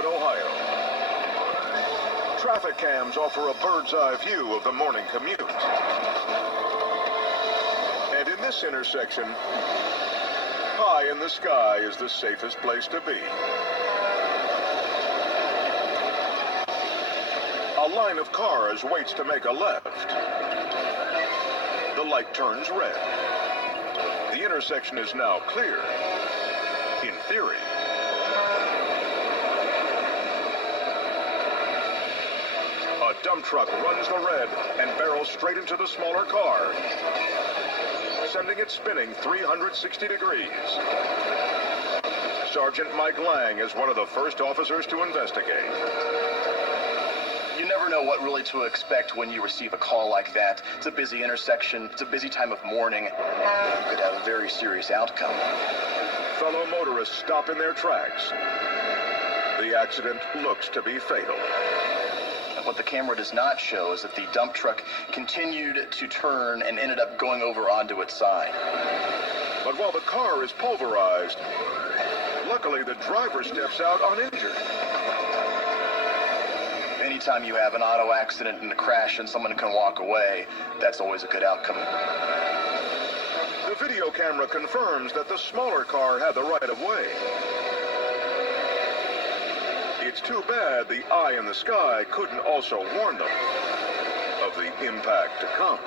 ENGLEWOOD, Ohio. Traffic cams offer a bird's-eye view of the morning commute. And in this intersection, high in the sky is the safest place to be. A line of cars waits to make a left. The light turns red. The intersection is now clear, in theory. A dump truck runs the red and barrels straight into the smaller car, sending it spinning 360 degrees. Sergeant Mike Lang is one of the first officers to investigate. You never know what really to expect when you receive a call like that. It's a busy intersection. It's a busy time of morning. You could have a very serious outcome. Fellow motorists stop in their tracks. The accident looks to be fatal. What the camera does not show is that the dump truck continued to turn and ended up going over onto its side. But while the car is pulverized, luckily the driver steps out uninjured. Anytime you have an auto accident and a crash and someone can walk away, that's always a good outcome. The video camera confirms that the smaller car had the right of way. It's too bad the eye in the sky couldn't also warn them of the impact to come.